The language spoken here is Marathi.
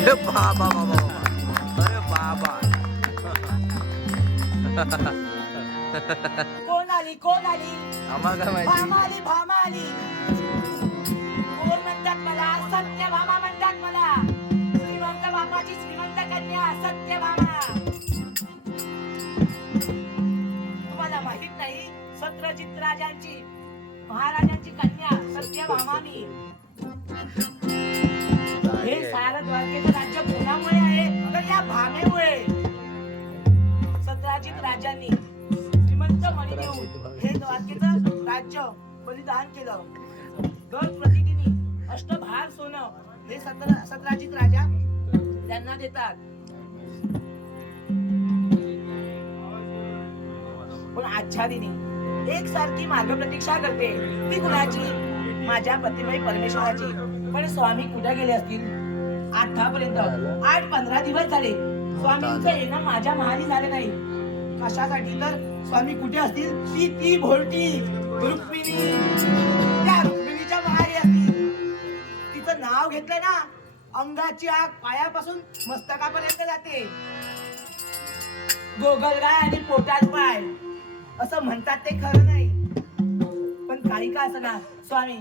अरे बाबा बाबा अरे बाबा. कोण आली कोण आली? आम्हाला काय माहिती. भामाली भामाली. कोण म्हणतात मला? सत्य भामा म्हणतात मला. श्रीमंत बापाची श्रीमंत कन्या सत्य भामा. तुम्हाला माहीत नाही सत्रजित राजांची महाराजांची कन्या सत्य. भामानी. हे द्वारकेचं राज्य बलिदान केलं दर प्रतिदिनी अष्टभार सोनं हे सत्राजित राजा त्यांना देतात पण आजच्या दिनी एक सारखी मार्ग प्रतीक्षा करते ती कुणाची माझ्या पतिमय परमेश्वराची पण स्वामी कुठे गेले असतील आतापर्यंत आठ पंधरा दिवस झाले. स्वामींचं येणं माझ्या महाली झाले नाही. कशासाठी? तर स्वामी कुठे असतील? ती ती भोरटी रुक्मिणी. त्या रुक्मिणीच्या माहेरी असतील. तिचं नाव घेतलं ना अंगाची आग पायापासून मस्तकापर्यंत जाते. गोगलगाय आणि पोटात पाय. असं म्हणतात ते खरं नाही. पण काही का असं ना स्वामी